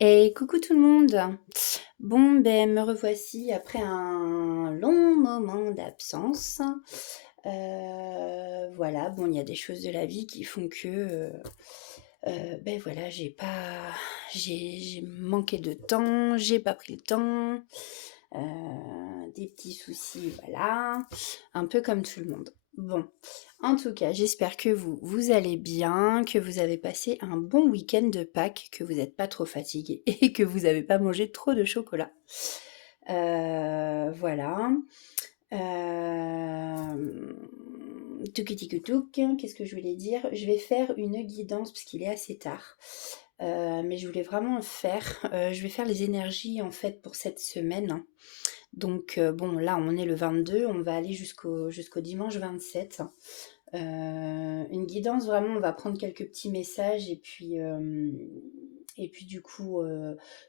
Et coucou tout le monde. Bon, ben me revoici après un long moment d'absence. Voilà, bon, il y a des choses de la vie qui font que, ben voilà, j'ai manqué de temps, j'ai pas pris le temps, des petits soucis, voilà, un peu comme tout le monde. Bon, en tout cas, j'espère que vous allez bien, que vous avez passé un bon week-end de Pâques, que vous n'êtes pas trop fatigué et que vous n'avez pas mangé trop de chocolat. Voilà. Touk, qu'est-ce que je voulais dire? Je vais faire une guidance parce qu'il est assez tard. Mais je voulais vraiment le faire. Je vais faire les énergies en fait pour cette semaine. Donc bon, là on est le 22, on va aller jusqu'au dimanche 27. Une guidance, vraiment, on va prendre quelques petits messages et puis du coup,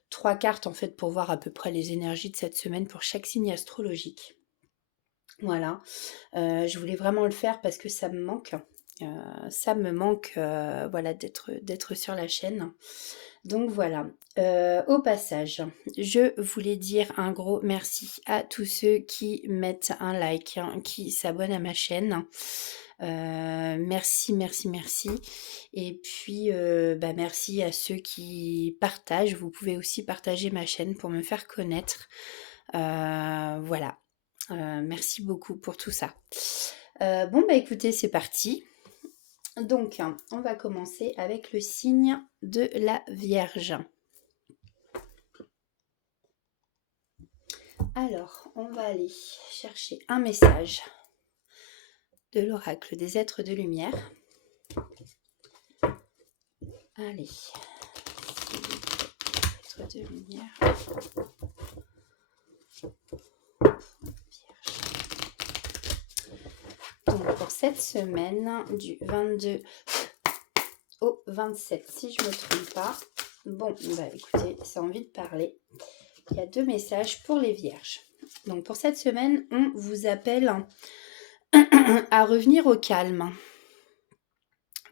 trois cartes en fait pour voir à peu près les énergies de cette semaine pour chaque signe astrologique. Voilà, je voulais vraiment le faire parce que ça me manque. Ça me manque, voilà, d'être sur la chaîne. Donc voilà. Au passage, je voulais dire un gros merci à tous ceux qui mettent un like, hein, qui s'abonnent à ma chaîne. Merci, merci, merci. Et puis, bah, merci à ceux qui partagent. Vous pouvez aussi partager ma chaîne pour me faire connaître. Voilà. Merci beaucoup pour tout ça. Bon, bah écoutez, c'est parti. Donc, on va commencer avec le signe de la Vierge. Alors, on va aller chercher un message de l'oracle des êtres de lumière. Allez, êtres de lumière. Vierge. Donc, pour cette semaine, du 22 au 27, si je ne me trompe pas. Bon, bah écoutez, ça a envie de parler. Il y a deux messages pour les vierges. Donc pour cette semaine, on vous appelle à revenir au calme.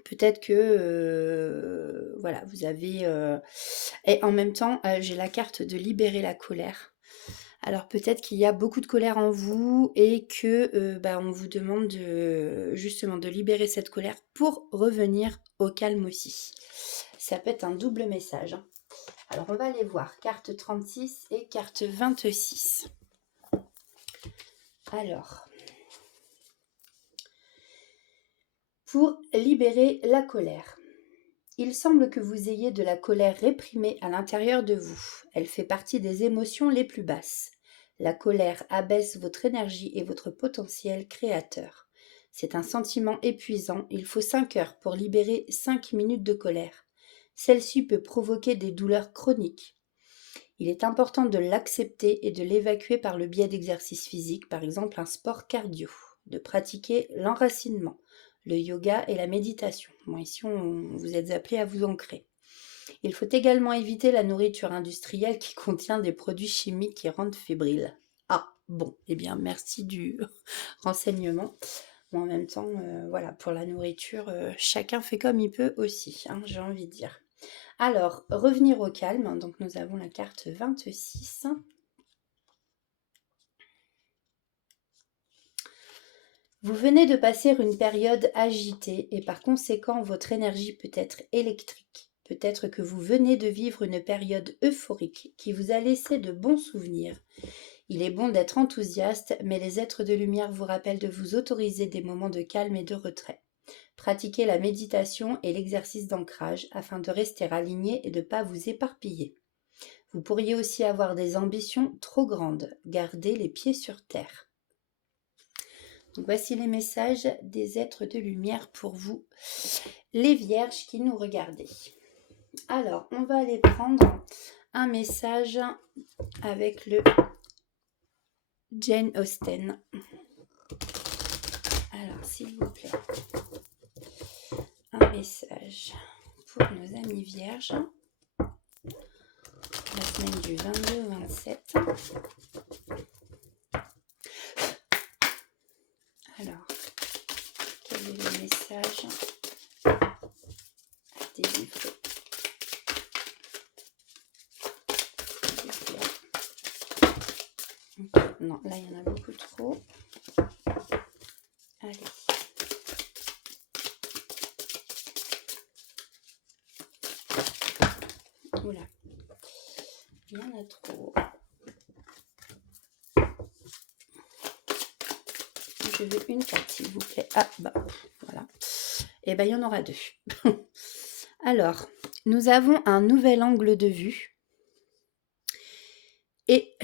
Peut-être que voilà, vous avez... et en même temps, j'ai la carte de libérer la colère. Alors peut-être qu'il y a beaucoup de colère en vous et que bah, on vous demande justement de libérer cette colère pour revenir au calme aussi. Ça peut être un double message, hein. Alors on va aller voir carte 36 et carte 26. Alors, pour libérer la colère. Il semble que vous ayez de la colère réprimée à l'intérieur de vous. Elle fait partie des émotions les plus basses. La colère abaisse votre énergie et votre potentiel créateur. C'est un sentiment épuisant. Il faut 5 heures pour libérer 5 minutes de colère. Celle-ci peut provoquer des douleurs chroniques. Il est important de l'accepter et de l'évacuer par le biais d'exercices physiques, par exemple un sport cardio, de pratiquer l'enracinement, le yoga et la méditation. Bon, ici, vous êtes appelé à vous ancrer. Il faut également éviter la nourriture industrielle qui contient des produits chimiques qui rendent fébrile. Ah, bon, eh bien, merci du renseignement. Bon, en même temps, voilà, pour la nourriture, chacun fait comme il peut aussi, hein, j'ai envie de dire. Alors, revenir au calme, donc nous avons la carte 26. Vous venez de passer une période agitée et par conséquent votre énergie peut être électrique. Peut-être que vous venez de vivre une période euphorique qui vous a laissé de bons souvenirs. Il est bon d'être enthousiaste, mais les êtres de lumière vous rappellent de vous autoriser des moments de calme et de retrait. Pratiquez la méditation et l'exercice d'ancrage afin de rester aligné et de ne pas vous éparpiller. Vous pourriez aussi avoir des ambitions trop grandes. Gardez les pieds sur terre. Donc voici les messages des êtres de lumière pour vous, les vierges qui nous regardez. Alors, on va aller prendre un message avec le Jane Austen. Alors, s'il vous plaît, un message pour nos amis vierges. La semaine du 22 au 27. Alors, quel est le message à délivrer Non, là, il y en a beaucoup trop. Allez. Oula. Il y en a trop. Je veux une carte, s'il vous plaît. Ah, bah, voilà. Et bien, il y en aura 2. Alors, nous avons un nouvel angle de vue. Et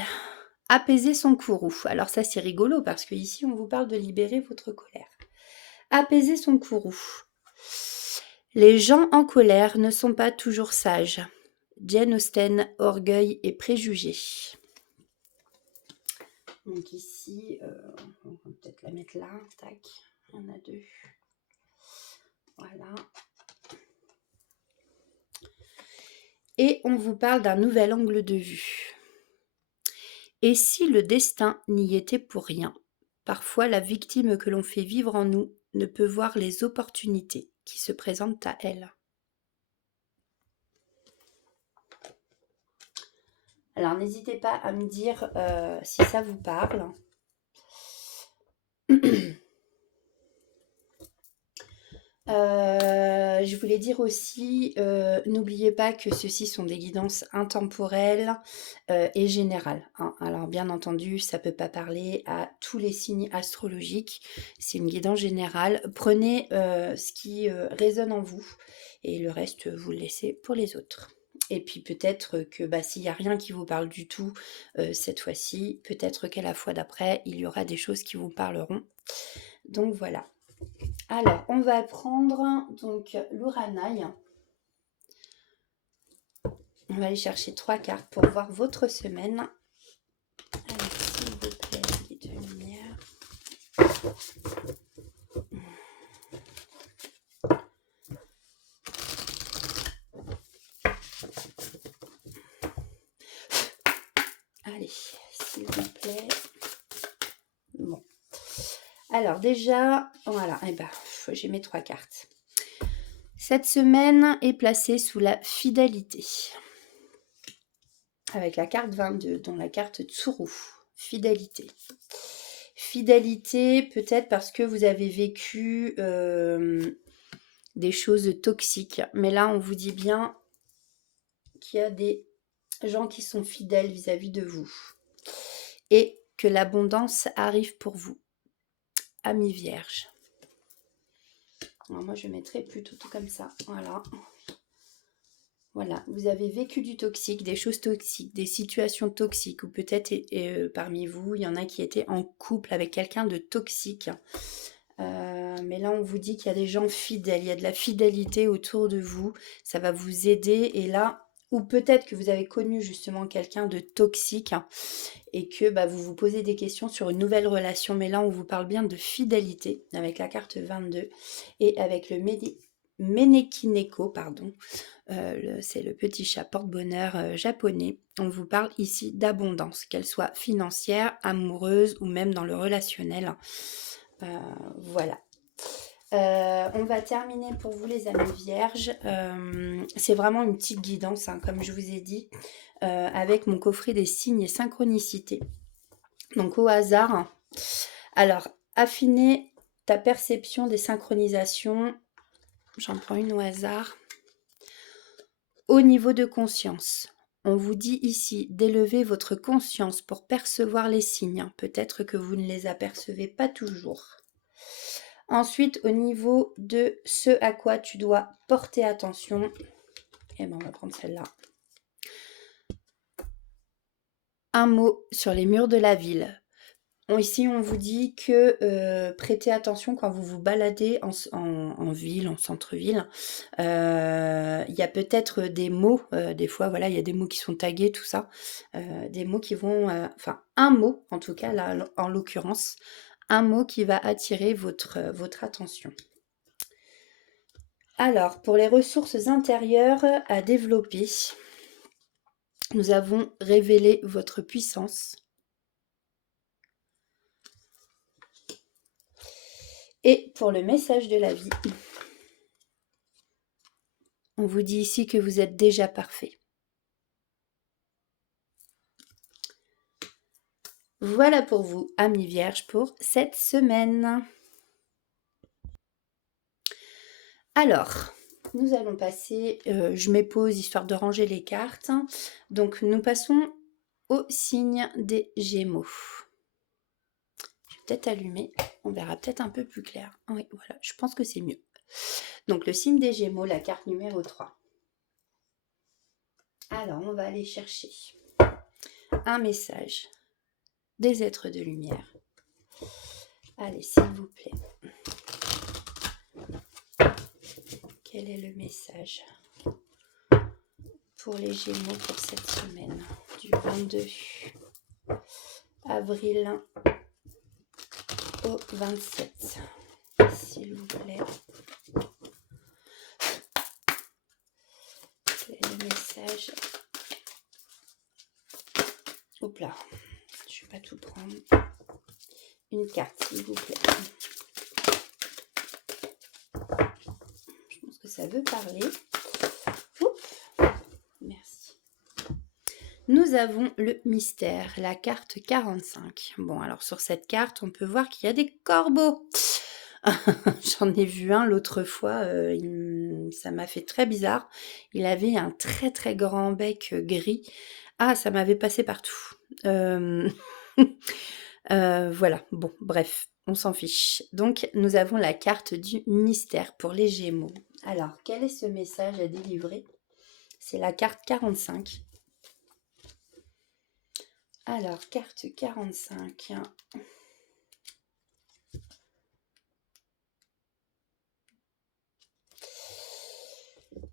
apaiser son courroux. Alors ça, c'est rigolo parce que ici, on vous parle de libérer votre colère. Apaiser son courroux. Les gens en colère ne sont pas toujours sages. Jane Austen, orgueil et préjugés. Donc ici, on va peut-être la mettre là. Tac, il y en a 2. Voilà. Et on vous parle d'un nouvel angle de vue. Et si le destin n'y était pour rien, parfois la victime que l'on fait vivre en nous ne peut voir les opportunités qui se présentent à elle. Alors n'hésitez pas à me dire si ça vous parle. Je voulais dire aussi, n'oubliez pas que ceux-ci sont des guidances intemporelles et générales, hein. Alors bien entendu, ça ne peut pas parler à tous les signes astrologiques, c'est une guidance générale. Prenez ce qui résonne en vous et le reste, vous le laissez pour les autres. Et puis peut-être que s'il n'y a rien qui vous parle du tout cette fois-ci, peut-être qu'à la fois d'après, il y aura des choses qui vous parleront. Donc voilà. Alors, on va prendre donc l'Uranaï. On va aller chercher 3 cartes pour voir votre semaine. Allez, s'il vous plaît, guide de lumière. Allez, s'il vous plaît. Bon. Alors déjà, voilà, j'ai mes 3 cartes. Cette semaine est placée sous la fidélité. Avec la carte 22, dont la carte Tsuru. Fidélité. Fidélité, peut-être parce que vous avez vécu des choses toxiques. Mais là, on vous dit bien qu'il y a des gens qui sont fidèles vis-à-vis de vous. Et que l'abondance arrive pour vous. Amis vierges. Alors moi, je mettrais plutôt tout comme ça. Voilà. Voilà, vous avez vécu du toxique, des choses toxiques, des situations toxiques, ou peut-être parmi vous, il y en a qui étaient en couple avec quelqu'un de toxique. Mais là, on vous dit qu'il y a des gens fidèles, il y a de la fidélité autour de vous, ça va vous aider. Et là, ou peut-être que vous avez connu justement quelqu'un de toxique et que vous vous posez des questions sur une nouvelle relation. Mais là, on vous parle bien de fidélité avec la carte 22 et avec le Menekineko, pardon. C'est le petit chat porte-bonheur japonais. On vous parle ici d'abondance, qu'elle soit financière, amoureuse ou même dans le relationnel. Voilà. On va terminer pour vous les amis vierges. C'est vraiment une petite guidance, hein, comme je vous ai dit, avec mon coffret des signes et synchronicités. Donc au hasard. Alors, affiner ta perception des synchronisations. J'en prends une au hasard. Au niveau de conscience, on vous dit ici d'élever votre conscience pour percevoir les signes. Peut-être que vous ne les apercevez pas toujours. Ensuite, au niveau de ce à quoi tu dois porter attention, on va prendre celle-là. Un mot sur les murs de la ville. Ici, on vous dit que prêtez attention quand vous vous baladez en ville, en centre-ville. Il y a peut-être des mots, des fois, voilà, il y a des mots qui sont tagués, tout ça. Des mots qui vont... un mot, en tout cas, là, en l'occurrence, un mot qui va attirer votre attention. Alors, pour les ressources intérieures à développer, nous avons révélé votre puissance. Et pour le message de la vie, on vous dit ici que vous êtes déjà parfait. Voilà pour vous, amis vierges, pour cette semaine. Alors, nous allons passer, je mets pause histoire de ranger les cartes. Donc, nous passons au signe des Gémeaux. Je vais peut-être allumer, on verra peut-être un peu plus clair. Oui, voilà, je pense que c'est mieux. Donc, le signe des Gémeaux, la carte numéro 3. Alors, on va aller chercher un message des êtres de lumière. Allez, s'il vous plaît. Quel est le message pour les Gémeaux pour cette semaine du 22 avril au 27, s'il vous plaît. Quel est le message? Hop là, je ne vais pas tout prendre. Une carte, s'il vous plaît. Je pense que ça veut parler. Oups. Merci. Nous avons le mystère, la carte 45. Bon, alors sur cette carte, on peut voir qu'il y a des corbeaux. J'en ai vu un l'autre fois, ça m'a fait très bizarre. Il avait un très très grand bec gris. Ah, ça m'avait passé partout. Voilà, bon, bref, on s'en fiche. Donc, nous avons la carte du mystère pour les Gémeaux. Alors, quel est ce message à délivrer? C'est la carte 45. Alors, carte 45.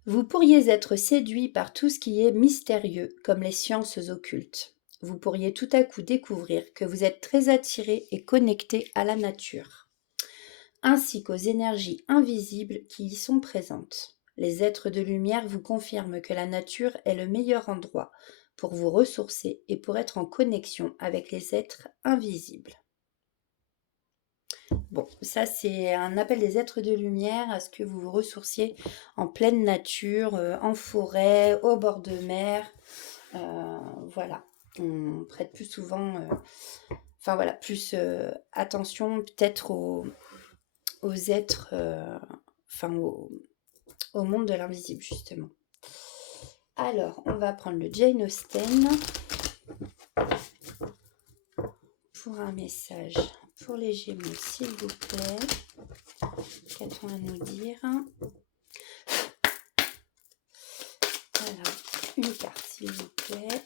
Vous pourriez être séduit par tout ce qui est mystérieux, comme les sciences occultes. Vous pourriez tout à coup découvrir que vous êtes très attiré et connecté à la nature, ainsi qu'aux énergies invisibles qui y sont présentes. Les êtres de lumière vous confirment que la nature est le meilleur endroit pour vous ressourcer et pour être en connexion avec les êtres invisibles. Bon, ça c'est un appel des êtres de lumière à ce que vous vous ressourciez en pleine nature, en forêt, au bord de mer. Voilà, on prête plus souvent, enfin voilà, plus attention peut-être aux êtres, enfin au monde de l'invisible justement. Alors, on va prendre le Jane Austen pour un message pour les Gémeaux, s'il vous plaît. Qu'a-t-on à nous dire? Alors, une carte, s'il vous plaît.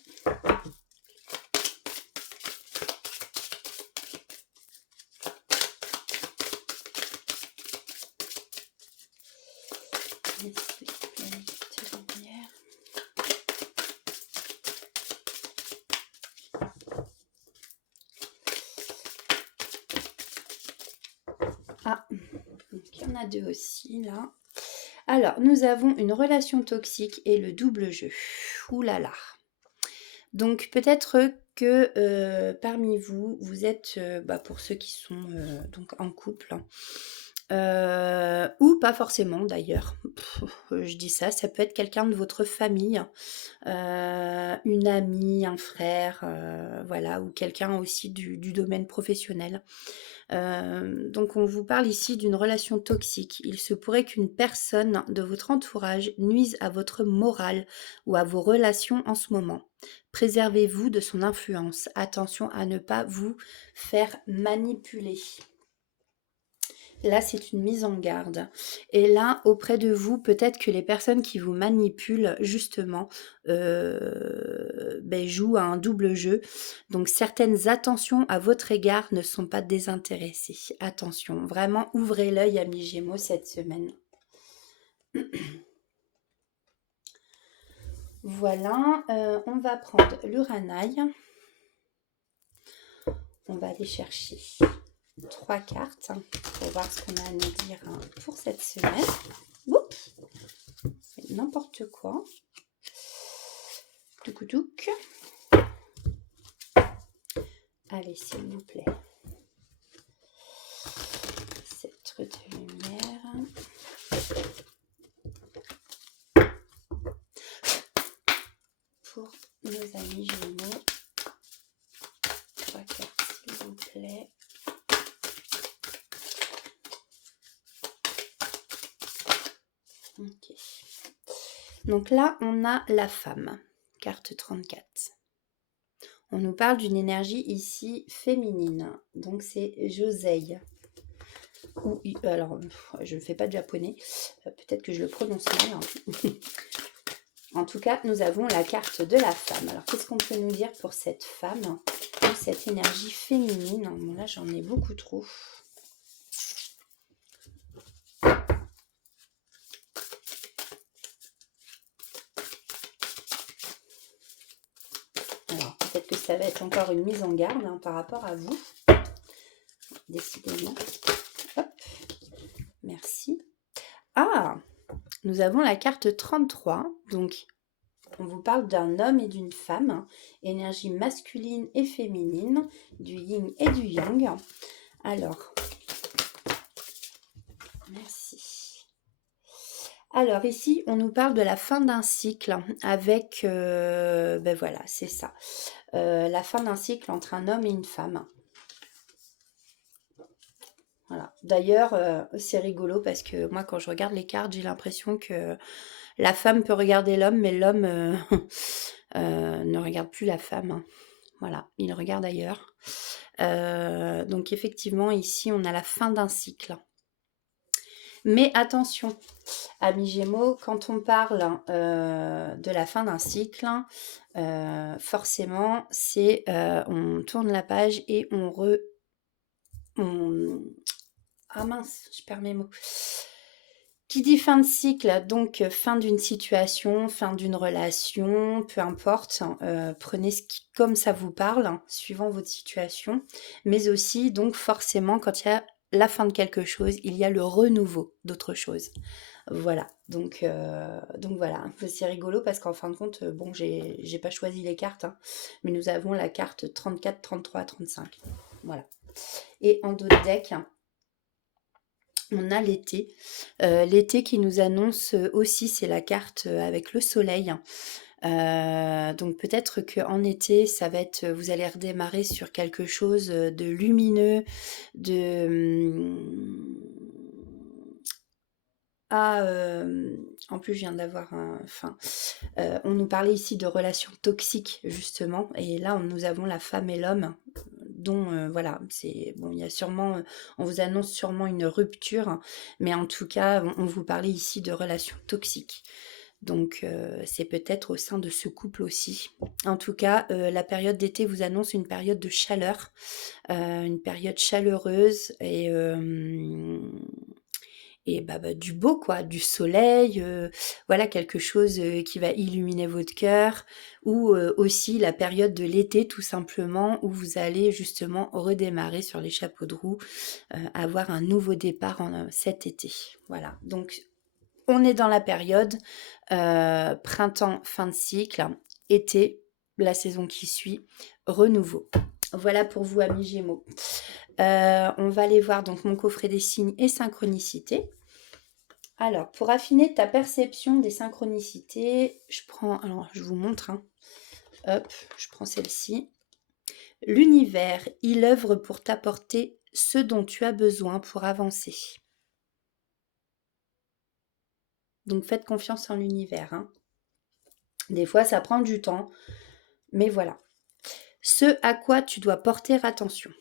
Ah, donc il y en a deux aussi là. Alors, nous avons une relation toxique et le double jeu. Ouh là là. Donc peut-être que parmi vous, vous êtes, pour ceux qui sont donc en couple, ou pas forcément d'ailleurs. Je dis ça, ça peut être quelqu'un de votre famille, une amie, un frère, voilà, ou quelqu'un aussi du domaine professionnel. Donc on vous parle ici d'une relation toxique. Il se pourrait qu'une personne de votre entourage nuise à votre morale ou à vos relations en ce moment. Préservez-vous de son influence. Attention à ne pas vous faire manipuler. Là, c'est une mise en garde. Et là, auprès de vous, peut-être que les personnes qui vous manipulent, justement, jouent à un double jeu. Donc, certaines attentions à votre égard ne sont pas désintéressées. Attention, vraiment, ouvrez l'œil, amis Gémeaux, cette semaine. Voilà, on va prendre l'Uranaï. On va aller chercher 3 cartes pour voir ce qu'on a à nous dire pour cette semaine. Oups, n'importe quoi. Touc. Allez, s'il vous plaît. Cette de lumière. Pour nos amis Gémeaux. 3 cartes. Donc là, on a la femme, carte 34. On nous parle d'une énergie ici féminine. Donc c'est Josei. Alors, je ne fais pas de japonais. Peut-être que je le prononce mal. Hein. En tout cas, nous avons la carte de la femme. Alors, qu'est-ce qu'on peut nous dire pour cette femme, pour cette énergie féminine? Bon, là, j'en ai beaucoup trop. Alors, peut-être que ça va être encore une mise en garde hein, par rapport à vous. Décidément. Hop. Merci. Ah, nous avons la carte 33. Donc, on vous parle d'un homme et d'une femme, énergie masculine et féminine, du yin et du yang. Alors, merci. Alors ici, on nous parle de la fin d'un cycle avec, ben voilà, c'est ça, la fin d'un cycle entre un homme et une femme. Voilà. D'ailleurs, c'est rigolo parce que moi, quand je regarde les cartes, j'ai l'impression que la femme peut regarder l'homme, mais l'homme ne regarde plus la femme. Hein. Voilà, il regarde ailleurs. Donc effectivement, ici, on a la fin d'un cycle. Mais attention, amis Gémeaux, quand on parle de la fin d'un cycle, forcément, c'est on tourne la page et ah mince, je perds mes mots. Qui dit fin de cycle, donc fin d'une situation, fin d'une relation, peu importe, prenez ce qui comme ça vous parle, hein, suivant votre situation, mais aussi donc forcément quand il y a la fin de quelque chose, il y a le renouveau d'autre chose. Voilà, donc voilà, c'est rigolo parce qu'en fin de compte, bon, j'ai pas choisi les cartes, hein, mais nous avons la carte 34, 33, 35. Voilà. Et en dos de deck, on a l'été. L'été qui nous annonce aussi, c'est la carte avec le soleil. Donc peut-être qu'en été, ça va être, vous allez redémarrer sur quelque chose de lumineux, en plus, je viens d'avoir un. Enfin, on nous parlait ici de relations toxiques, justement. Et là, nous avons la femme et l'homme, dont, voilà, c'est. Bon, il y a sûrement. On vous annonce sûrement une rupture, hein, mais en tout cas, on vous parlait ici de relations toxiques. Donc, c'est peut-être au sein de ce couple aussi. En tout cas, la période d'été vous annonce une période de chaleur, une période chaleureuse et du beau quoi, du soleil, voilà quelque chose qui va illuminer votre cœur ou aussi la période de l'été tout simplement où vous allez justement redémarrer sur les chapeaux de roue, avoir un nouveau départ cet été. Voilà, donc on est dans la période printemps, fin de cycle, été, la saison qui suit, renouveau. Voilà pour vous amis Gémeaux. On va aller voir donc mon coffret des signes et synchronicité. Alors, pour affiner ta perception des synchronicités, je vous montre. Hein. Hop, je prends celle-ci. L'univers, il œuvre pour t'apporter ce dont tu as besoin pour avancer. Donc, faites confiance en l'univers. Hein. Des fois, ça prend du temps, mais voilà. Ce à quoi tu dois porter attention.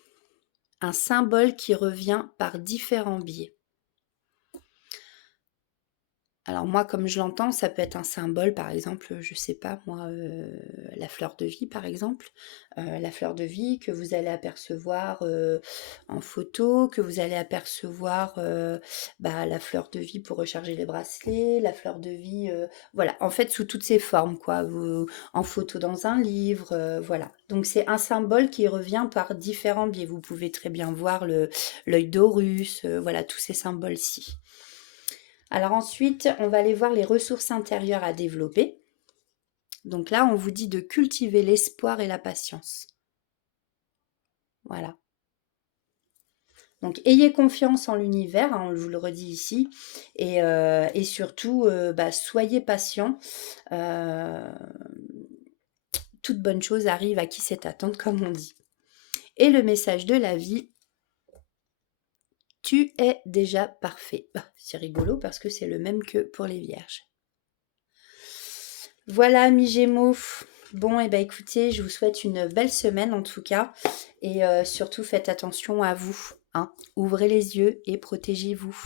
Un symbole qui revient par différents biais. Alors moi, comme je l'entends, ça peut être un symbole, par exemple, je sais pas moi, la fleur de vie, par exemple. La fleur de vie que vous allez apercevoir en photo, que vous allez apercevoir la fleur de vie pour recharger les bracelets, la fleur de vie, voilà, en fait sous toutes ses formes, quoi, en photo dans un livre, voilà. Donc c'est un symbole qui revient par différents biais. Vous pouvez très bien voir l'œil d'Horus, voilà, tous ces symboles-ci. Alors ensuite, on va aller voir les ressources intérieures à développer. Donc là, on vous dit de cultiver l'espoir et la patience. Voilà. Donc ayez confiance en l'univers, hein, on vous le redit ici, et surtout, soyez patient. Toute bonne chose arrive à qui sait attendre, comme on dit. Et le message de la vie, tu es déjà parfait. C'est rigolo parce que c'est le même que pour les vierges. Voilà, mes Gémeaux. Bon, et ben écoutez, je vous souhaite une belle semaine en tout cas. Et surtout, faites attention à vous, hein. Ouvrez les yeux et protégez-vous.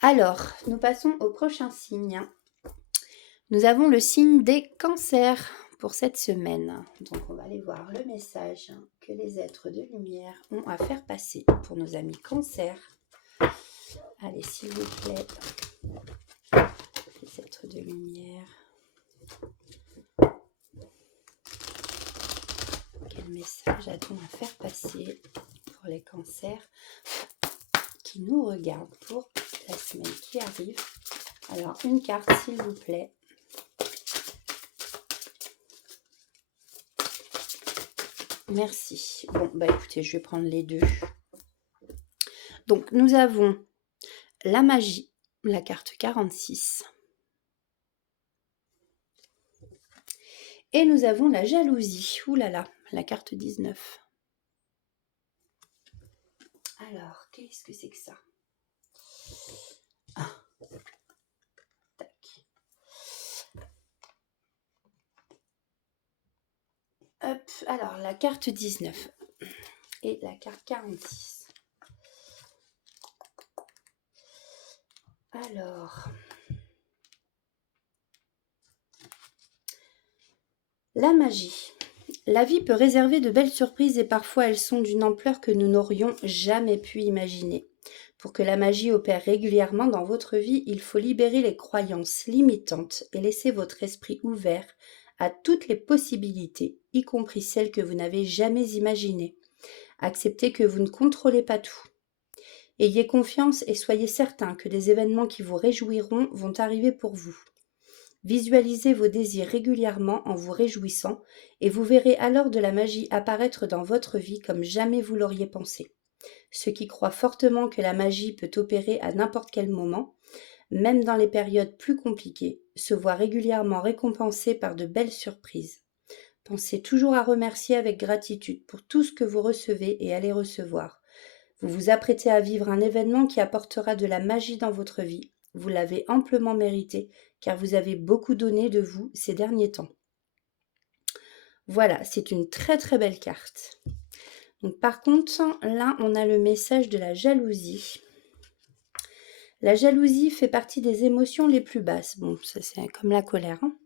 Alors, nous passons au prochain signe. Nous avons le signe des cancers pour cette semaine. Donc, on va aller voir le message que les êtres de lumière ont à faire passer pour nos amis cancers. Allez, s'il vous plaît, les êtres de lumière. Quel message a-t-on à faire passer pour les cancers qui nous regardent pour la semaine qui arrive? Alors, une carte, s'il vous plaît. Merci. Bon, bah écoutez, je vais prendre les deux. Donc, nous avons la magie, la carte 46. Et nous avons la jalousie. Ouh là là, la carte 19. Alors, qu'est-ce que c'est que ça? Ah. Tac. Hop, alors la carte 19 et la carte 46. Alors, la magie. La vie peut réserver de belles surprises et parfois elles sont d'une ampleur que nous n'aurions jamais pu imaginer. Pour que la magie opère régulièrement dans votre vie, il faut libérer les croyances limitantes et laisser votre esprit ouvert à toutes les possibilités, y compris celles que vous n'avez jamais imaginées. Acceptez que vous ne contrôlez pas tout. Ayez confiance et soyez certain que des événements qui vous réjouiront vont arriver pour vous. Visualisez vos désirs régulièrement en vous réjouissant et vous verrez alors de la magie apparaître dans votre vie comme jamais vous l'auriez pensé. Ceux qui croient fortement que la magie peut opérer à n'importe quel moment, même dans les périodes plus compliquées, se voient régulièrement récompensés par de belles surprises. Pensez toujours à remercier avec gratitude pour tout ce que vous recevez et allez recevoir. Vous vous apprêtez à vivre un événement qui apportera de la magie dans votre vie. Vous l'avez amplement mérité car vous avez beaucoup donné de vous ces derniers temps. Voilà, c'est une très très belle carte. Donc, par contre, là, on a le message de la jalousie. La jalousie fait partie des émotions les plus basses. Bon, ça c'est comme la colère, hein.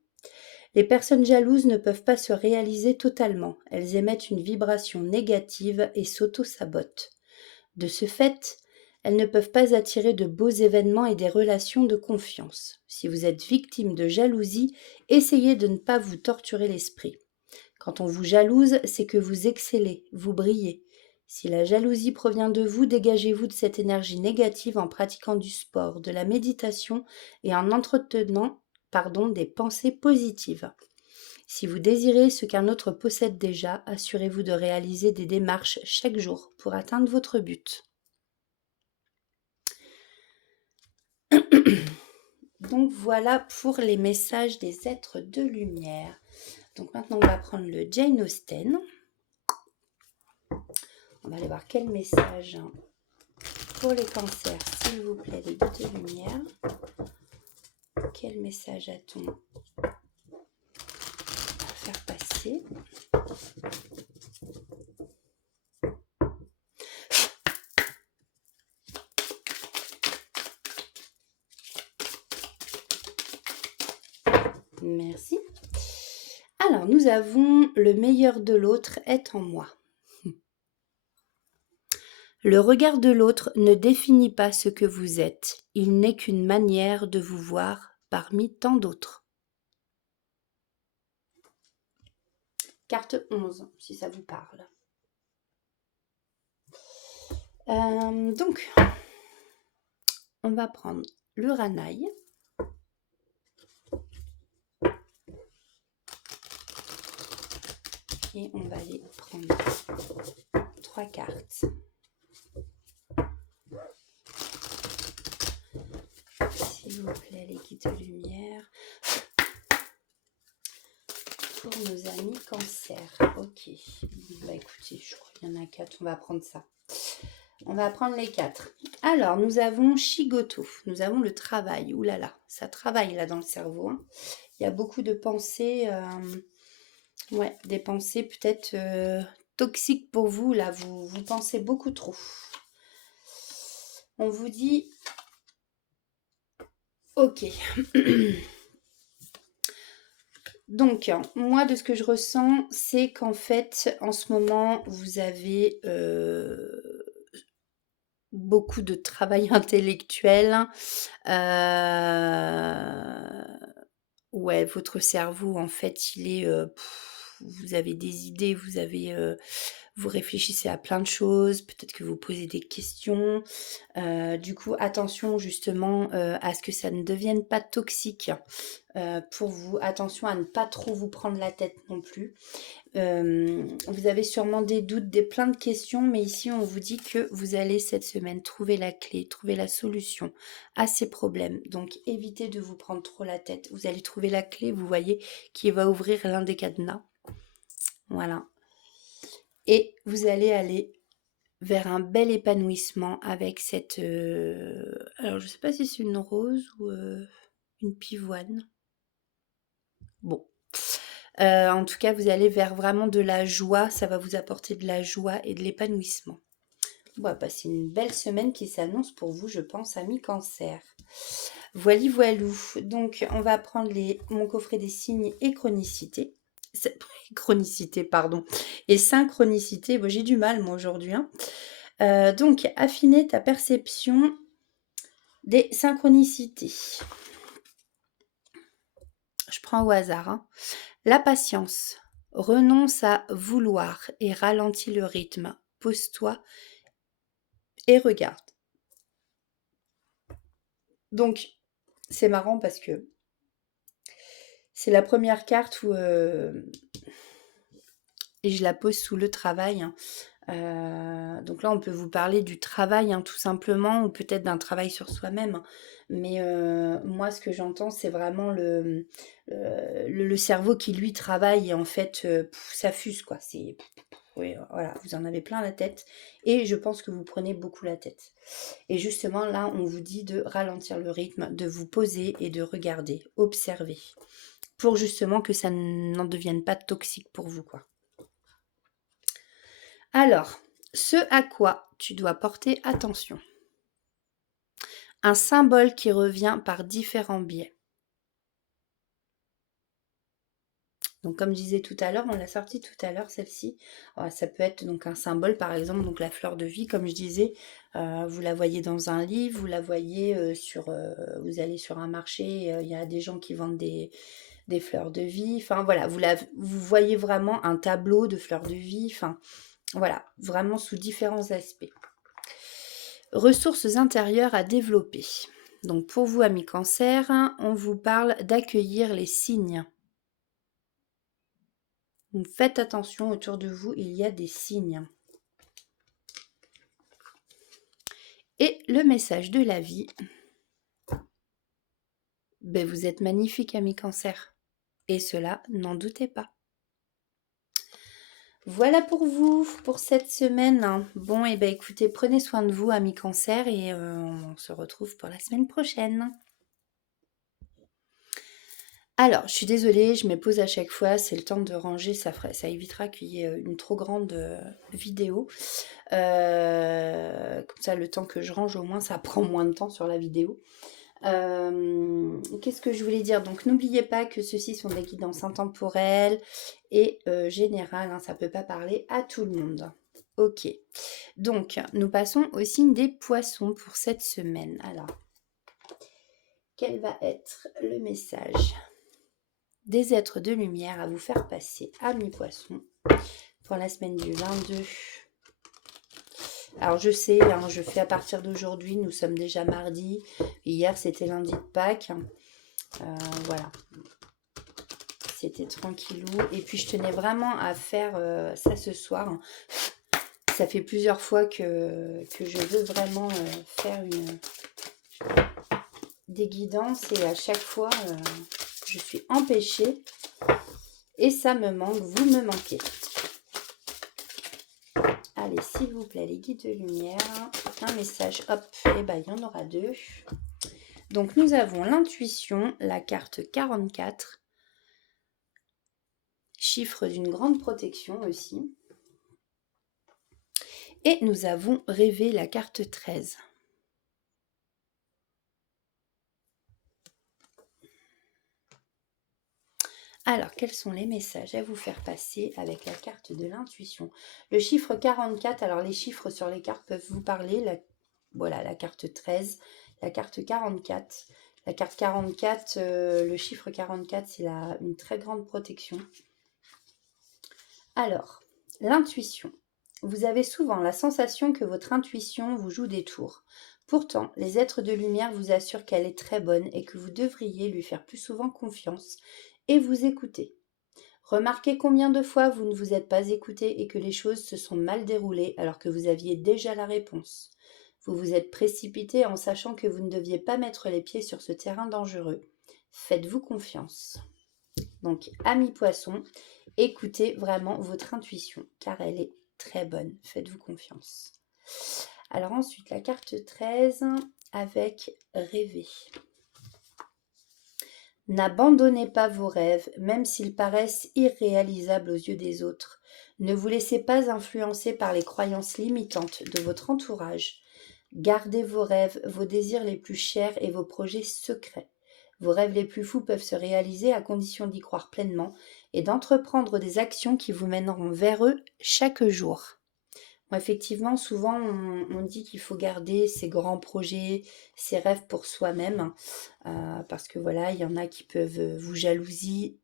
Les personnes jalouses ne peuvent pas se réaliser totalement. Elles émettent une vibration négative et s'auto-sabotent. De ce fait, elles ne peuvent pas attirer de beaux événements et des relations de confiance. Si vous êtes victime de jalousie, essayez de ne pas vous torturer l'esprit. Quand on vous jalouse, c'est que vous excellez, vous brillez. Si la jalousie provient de vous, dégagez-vous de cette énergie négative en pratiquant du sport, de la méditation et en entretenant des pensées positives. Si vous désirez ce qu'un autre possède déjà, assurez-vous de réaliser des démarches chaque jour pour atteindre votre but. Donc voilà pour les messages des êtres de lumière. Donc maintenant on va prendre le Jane Austen. On va aller voir quel message pour les cancers, s'il vous plaît, les guides de lumière. Quel message a-t-on à faire passer? Merci. Alors, nous avons le meilleur de l'autre est en moi. Le regard de l'autre ne définit pas ce que vous êtes. Il n'est qu'une manière de vous voir parmi tant d'autres. Carte 11, si ça vous parle. Donc, on va prendre l'Uranaï. Et on va aller prendre 3 cartes. S'il vous plaît, les guides de lumière. Pour nos amis cancer. Ok. Bah écoutez, je crois qu'il y en a 4. On va prendre ça. On va prendre les 4. Alors, nous avons Shigoto. Nous avons le travail. Ouh là là, ça travaille là dans le cerveau. Hein. Il y a beaucoup de pensées. Ouais, des pensées peut-être toxiques pour vous. Là, vous pensez beaucoup trop. On vous dit... Ok. Donc, moi, de ce que je ressens, c'est qu'en fait, en ce moment, vous avez beaucoup de travail intellectuel. Ouais, votre cerveau, en fait, il est... vous avez des idées, vous réfléchissez à plein de choses, peut-être que vous posez des questions. Du coup, attention justement à ce que ça ne devienne pas toxique pour vous. Attention à ne pas trop vous prendre la tête non plus. Vous avez sûrement des doutes, plein de questions, mais ici on vous dit que vous allez cette semaine trouver la clé, trouver la solution à ces problèmes. Donc évitez de vous prendre trop la tête. Vous allez trouver la clé, vous voyez, qui va ouvrir l'un des cadenas. Voilà. Et vous allez aller vers un bel épanouissement avec cette... alors je ne sais pas si c'est une rose ou une pivoine. Bon. En tout cas, vous allez vers vraiment de la joie. Ça va vous apporter de la joie et de l'épanouissement. On va passer une belle semaine qui s'annonce pour vous, je pense, amis Cancer. Voili voilou. Donc, on va prendre mon coffret des signes et chronicité. Chronicité, pardon. Et synchronicité. Bon, j'ai du mal, moi, aujourd'hui. Hein. Donc, affiner ta perception des synchronicités. Je prends au hasard. Hein. La patience. Renonce à vouloir et ralentis le rythme. Pose-toi et regarde. Donc, c'est marrant parce que c'est la première carte où et je la pose sous le travail. Hein. Donc là, on peut vous parler du travail, hein, tout simplement, ou peut-être d'un travail sur soi-même. Mais moi, ce que j'entends, c'est vraiment le cerveau qui, lui, travaille et en fait, ça fuse, quoi. Oui, voilà, vous en avez plein la tête. Et je pense que vous prenez beaucoup la tête. Et justement, là, on vous dit de ralentir le rythme, de vous poser et de regarder, observer. Pour justement que ça n'en devienne pas toxique pour vous, quoi. Alors, ce à quoi tu dois porter attention. Un symbole qui revient par différents biais. Donc comme je disais tout à l'heure, on l'a sorti tout à l'heure celle-ci. Ça peut être donc un symbole, par exemple, donc la fleur de vie, comme je disais, vous la voyez dans un livre, vous la voyez vous allez sur un marché, il y a des gens qui vendent des fleurs de vie. Enfin voilà, vous voyez vraiment un tableau de fleurs de vie. Enfin voilà, vraiment sous différents aspects. Ressources intérieures à développer. Donc pour vous, amis Cancer, on vous parle d'accueillir les signes. Donc faites attention, autour de vous, il y a des signes. Et le message de la vie. Ben, vous êtes magnifique, amis Cancer. Et cela, n'en doutez pas. Voilà pour vous, pour cette semaine. Bon, et ben écoutez, prenez soin de vous, amis Cancer, et on se retrouve pour la semaine prochaine. Alors, je suis désolée, je me pose à chaque fois, c'est le temps de ranger, ça évitera qu'il y ait une trop grande vidéo. Comme ça, le temps que je range, au moins, ça prend moins de temps sur la vidéo. Qu'est-ce que je voulais dire? Donc, n'oubliez pas que ceux-ci sont des guidances intemporelles et générales, hein, ça ne peut pas parler à tout le monde. Ok, donc, nous passons au signe des poissons pour cette semaine. Alors, quel va être le message des êtres de lumière à vous faire passer, amis poissons, pour la semaine du 22. Alors je sais, hein, je fais à partir d'aujourd'hui, nous sommes déjà mardi, hier c'était lundi de Pâques, voilà, c'était tranquillou, et puis je tenais vraiment à faire ça ce soir. Ça fait plusieurs fois que je veux vraiment faire des guidances, et à chaque fois je suis empêchée. Et ça me manque, vous me manquez. Allez, s'il vous plaît, les guides de lumière, un message, hop, et ben il y en aura 2. Donc nous avons l'intuition, la carte 44, chiffre d'une grande protection aussi. Et nous avons rêvé la carte 13. Alors, quels sont les messages à vous faire passer avec la carte de l'intuition? Le chiffre 44, alors les chiffres sur les cartes peuvent vous parler. Voilà, la carte 13, la carte 44. La carte 44, le chiffre 44, c'est une très grande protection. Alors, l'intuition. Vous avez souvent la sensation que votre intuition vous joue des tours. Pourtant, les êtres de lumière vous assurent qu'elle est très bonne et que vous devriez lui faire plus souvent confiance et vous écouter. Remarquez combien de fois vous ne vous êtes pas écouté et que les choses se sont mal déroulées alors que vous aviez déjà la réponse. Vous vous êtes précipité en sachant que vous ne deviez pas mettre les pieds sur ce terrain dangereux. Faites-vous confiance. Donc, amis poissons, écoutez vraiment votre intuition car elle est très bonne. Faites-vous confiance. Alors ensuite, la carte 13 avec rêver. N'abandonnez pas vos rêves, même s'ils paraissent irréalisables aux yeux des autres. Ne vous laissez pas influencer par les croyances limitantes de votre entourage. Gardez vos rêves, vos désirs les plus chers et vos projets secrets. Vos rêves les plus fous peuvent se réaliser à condition d'y croire pleinement et d'entreprendre des actions qui vous mèneront vers eux chaque jour. Bon, effectivement, souvent on dit qu'il faut garder ses grands projets, ses rêves pour soi-même, parce que voilà, il y en a qui peuvent vous jalousie.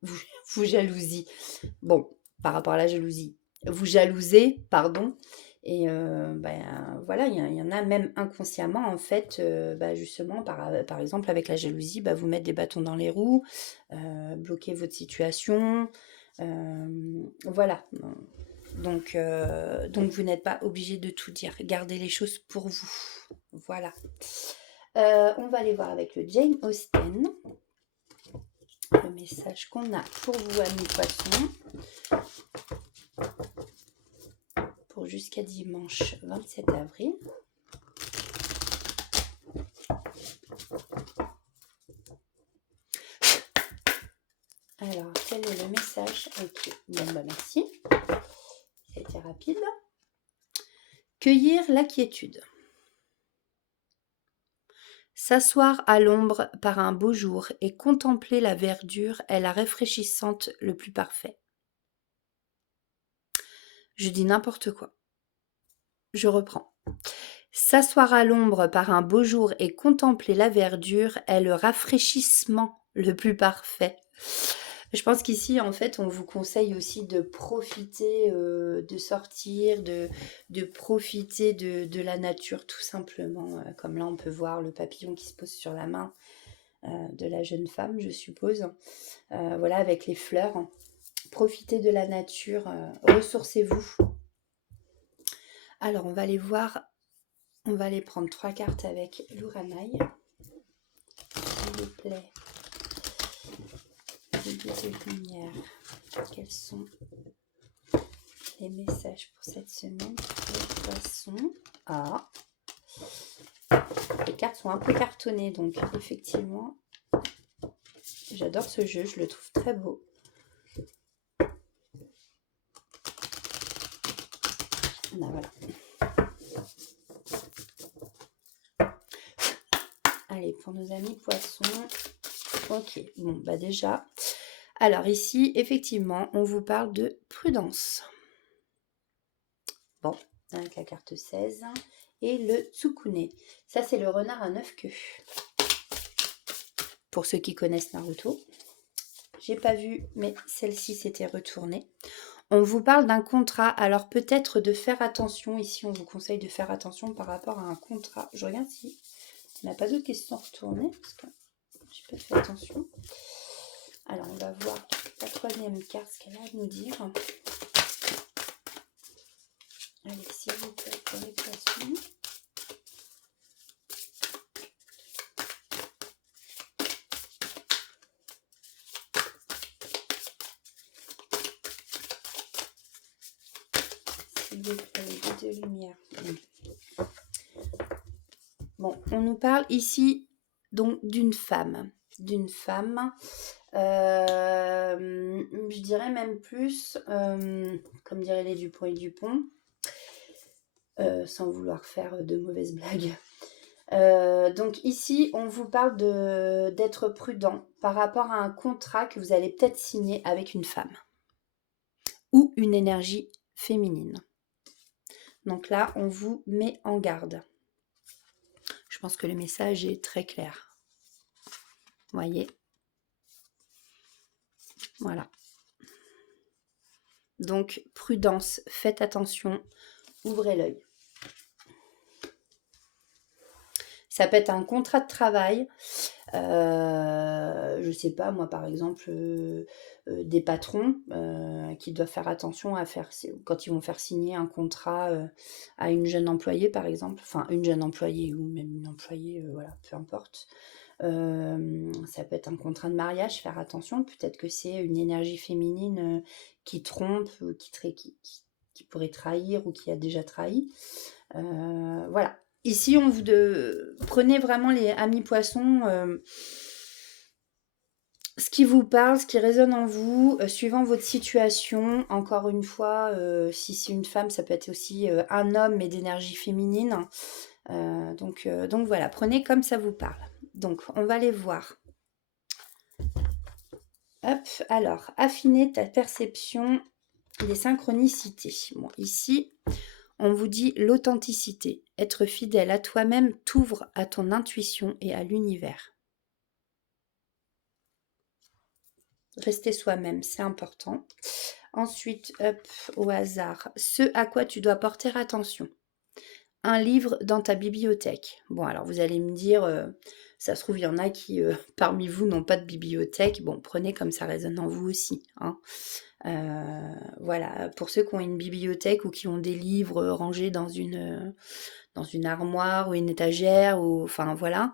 Bon, par rapport à la jalousie, vous jalouser, pardon. Et voilà, il y en a même inconsciemment, en fait, justement, par exemple, avec la jalousie, vous mettre des bâtons dans les roues, bloquer votre situation. Voilà. Donc vous n'êtes pas obligé de tout dire. Gardez les choses pour vous. Voilà. On va aller voir avec le Jane Austen. Le message qu'on a pour vous, amis poissons. Pour jusqu'à dimanche 27 avril. Alors, quel est le message? Ok, bon merci. C'était rapide. Cueillir la quiétude. S'asseoir à l'ombre par un beau jour et contempler la verdure est la rafraîchissante le plus parfait. Je dis n'importe quoi. Je reprends. S'asseoir à l'ombre par un beau jour et contempler la verdure est le rafraîchissement le plus parfait. Je pense qu'ici, en fait, on vous conseille aussi de profiter, de sortir, de profiter de la nature, tout simplement. Comme là, on peut voir le papillon qui se pose sur la main de la jeune femme, je suppose. Voilà, avec les fleurs. Profitez de la nature, ressourcez-vous. Alors, on va aller voir, on va aller prendre 3 cartes avec l'Uranaï. S'il vous plaît. Les guides de lumière. Quels sont les messages pour cette semaine pour les poissons? Ah, les cartes sont un peu cartonnées, donc effectivement, j'adore ce jeu, je le trouve très beau. Là, voilà. Allez, pour nos amis poissons. Ok, bon, déjà. Alors ici, effectivement, on vous parle de prudence. Bon, avec la carte 16. Et le Tsukune. Ça, c'est le renard à 9 queues. Pour ceux qui connaissent Naruto. J'ai pas vu, mais celle-ci s'était retournée. On vous parle d'un contrat, alors peut-être de faire attention. Ici, on vous conseille de faire attention par rapport à un contrat. Je regarde si on n'a pas d'autres qui se sont retournées, parce que j'ai pas fait attention. Alors, on va voir la 3e carte, ce qu'elle a à nous dire. Allez, s'il vous plaît, pour les poissons. s'il vous plaît, les guides de lumière. Bon, on nous parle ici donc d'une femme. Je dirais même plus, comme diraient les Dupont et Dupont, sans vouloir faire de mauvaises blagues. Donc ici, on vous parle d'être prudent par rapport à un contrat que vous allez peut-être signer avec une femme ou une énergie féminine. Donc là, on vous met en garde. Je pense que le message est très clair. Voyez. Voilà. Donc, prudence, faites attention, ouvrez l'œil. Ça peut être un contrat de travail. Je sais pas, moi par exemple, des patrons qui doivent faire attention à faire, quand ils vont faire signer un contrat à une jeune employée par exemple, enfin une jeune employée ou même une employée, voilà, peu importe. Ça peut être un contrat de mariage, faire attention, peut-être que c'est une énergie féminine qui trompe, qui pourrait trahir ou qui a déjà trahi. Voilà. Ici, on vous prenez vraiment les amis poissons, ce qui vous parle, ce qui résonne en vous, suivant votre situation. Encore une fois, si c'est une femme, ça peut être aussi un homme, mais d'énergie féminine. Donc voilà, prenez comme ça vous parle. Donc, on va les voir. Hop, alors, affiner ta perception des synchronicités. Bon, ici, on vous dit l'authenticité. Être fidèle à toi-même t'ouvre à ton intuition et à l'univers. Rester soi-même, c'est important. Ensuite, hop, au hasard, ce à quoi tu dois porter attention. Un livre dans ta bibliothèque. Bon, alors vous allez me dire, ça se trouve, il y en a qui, parmi vous, n'ont pas de bibliothèque. Bon, prenez comme ça résonne en vous aussi. Hein. Voilà, pour ceux qui ont une bibliothèque ou qui ont des livres rangés dans une armoire ou une étagère, ou enfin voilà,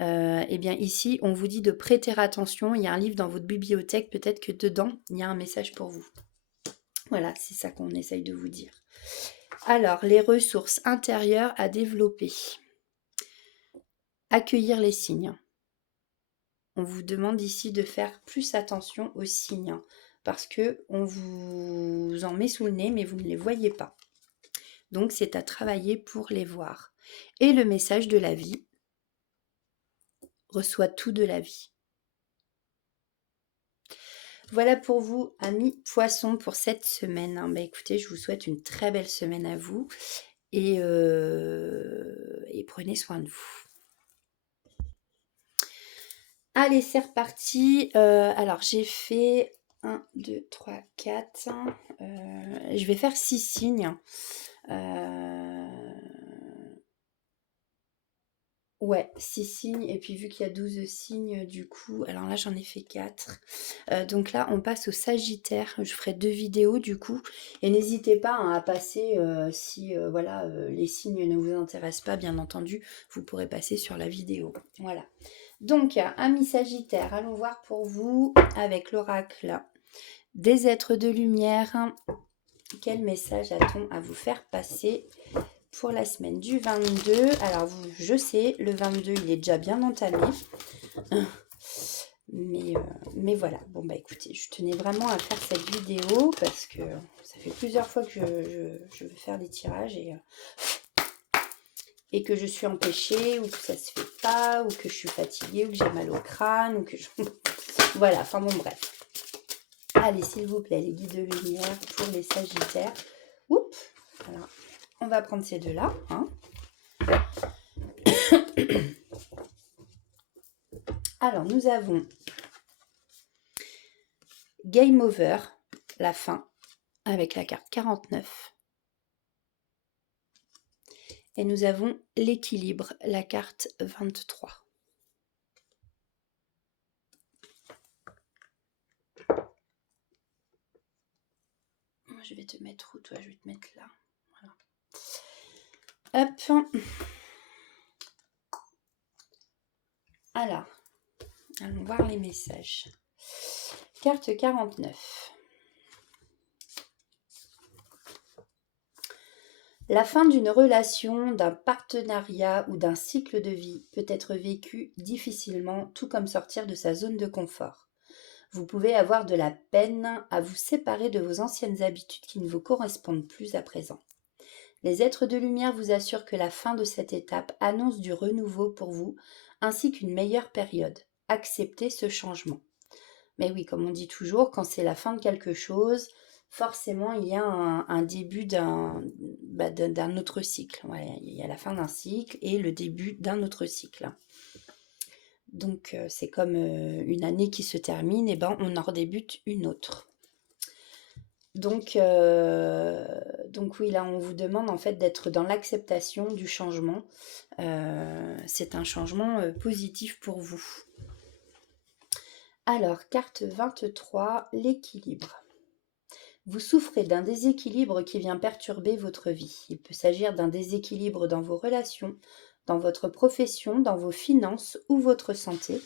et bien ici, on vous dit de prêter attention. Il y a un livre dans votre bibliothèque, peut-être que dedans, il y a un message pour vous. Voilà, c'est ça qu'on essaye de vous dire. Alors, les ressources intérieures à développer. Accueillir les signes. On vous demande ici de faire plus attention aux signes parce que on vous en met sous le nez mais vous ne les voyez pas. Donc c'est à travailler pour les voir. Et le message de la vie. Reçoit tout de la vie. Voilà pour vous, amis poissons, pour cette semaine. Bah, écoutez, je vous souhaite une très belle semaine à vous et prenez soin de vous. Allez, c'est reparti. Alors, j'ai fait 1, 2, 3, 4. Je vais faire 6 signes. Ouais, 6 signes. Et puis, vu qu'il y a 12 signes, du coup... Alors là, j'en ai fait 4. Donc là, on passe au Sagittaire. Je ferai 2 vidéos, du coup. Et n'hésitez pas hein, à passer, si voilà, les signes ne vous intéressent pas, bien entendu, vous pourrez passer sur la vidéo. Voilà. Donc, amis Sagittaire, allons voir pour vous avec l'oracle des êtres de lumière. Quel message a-t-on à vous faire passer pour la semaine du 22 ? Alors, je sais, le 22, il est déjà bien entamé. Mais voilà. Bon, bah écoutez, je tenais vraiment à faire cette vidéo parce que ça fait plusieurs fois que je veux faire des tirages et que je suis empêchée, ou que ça se fait pas, ou que je suis fatiguée, ou que j'ai mal au crâne, ou que je... Voilà, enfin bon, bref. Allez, s'il vous plaît, les guides de lumière pour les Sagittaires. Oups, voilà. On va prendre ces deux-là. Hein. Alors, nous avons Game Over, la fin, avec la carte 49. Et nous avons l'équilibre, la carte 23. Je vais te mettre où, toi? Je vais te mettre là. Voilà. Hop. Alors, allons voir les messages. Carte 49. La fin d'une relation, d'un partenariat ou d'un cycle de vie peut être vécue difficilement, tout comme sortir de sa zone de confort. Vous pouvez avoir de la peine à vous séparer de vos anciennes habitudes qui ne vous correspondent plus à présent. Les êtres de lumière vous assurent que la fin de cette étape annonce du renouveau pour vous, ainsi qu'une meilleure période. Acceptez ce changement. Mais oui, comme on dit toujours, quand c'est la fin de quelque chose, forcément, il y a un début d'un autre cycle. Ouais, il y a la fin d'un cycle et le début d'un autre cycle. Donc, c'est comme une année qui se termine, et ben, on en redébute une autre. Donc oui, là, on vous demande en fait d'être dans l'acceptation du changement. C'est un changement positif pour vous. Alors, carte 23, l'équilibre. Vous souffrez d'un déséquilibre qui vient perturber votre vie. Il peut s'agir d'un déséquilibre dans vos relations, dans votre profession, dans vos finances ou votre santé.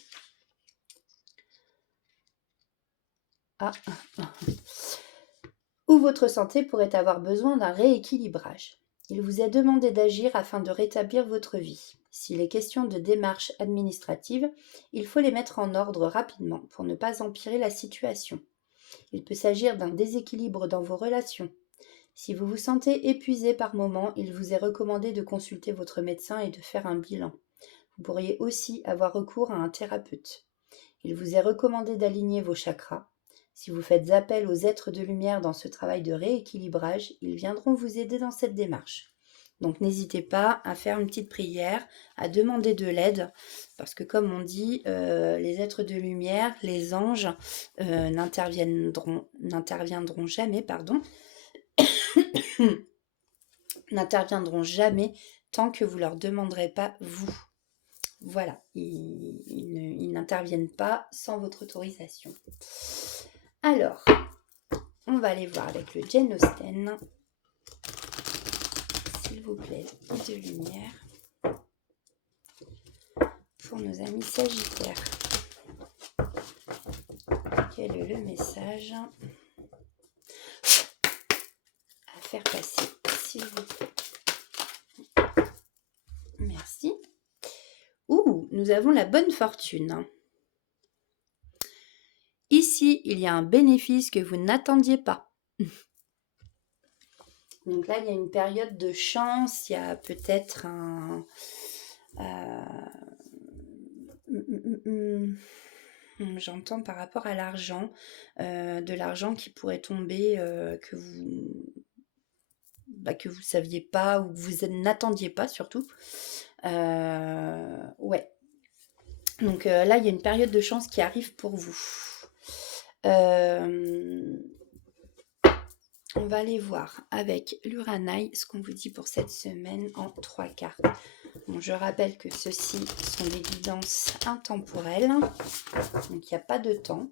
Ou votre santé pourrait avoir besoin d'un rééquilibrage. Il vous est demandé d'agir afin de rétablir votre vie. S'il est question de démarches administratives, il faut les mettre en ordre rapidement pour ne pas empirer la situation. Il peut s'agir d'un déséquilibre dans vos relations. Si vous vous sentez épuisé par moment, il vous est recommandé de consulter votre médecin et de faire un bilan. Vous pourriez aussi avoir recours à un thérapeute. Il vous est recommandé d'aligner vos chakras. Si vous faites appel aux êtres de lumière dans ce travail de rééquilibrage, ils viendront vous aider dans cette démarche. Donc n'hésitez pas à faire une petite prière, à demander de l'aide, parce que comme on dit, les êtres de lumière, les anges, n'interviendront jamais, n'interviendront jamais tant que vous ne leur demanderez pas vous. Voilà, ils n'interviennent pas sans votre autorisation. Alors, on va aller voir avec le Jane Austen. S'il vous plaît, de lumière pour nos amis Sagittaires. Quel est le message à faire passer, s'il vous plaît? Merci. Ouh, nous avons la bonne fortune. Ici, il y a un bénéfice que vous n'attendiez pas. Donc là, il y a une période de chance, il y a peut-être un... j'entends par rapport à l'argent, de l'argent qui pourrait tomber, que vous saviez pas ou que vous n'attendiez pas surtout. Ouais. Donc là, il y a une période de chance qui arrive pour vous. On va aller voir avec l'Uranaï ce qu'on vous dit pour cette semaine en 3 cartes. Bon, je rappelle que ceci sont des guidances intemporelles, donc il n'y a pas de temps.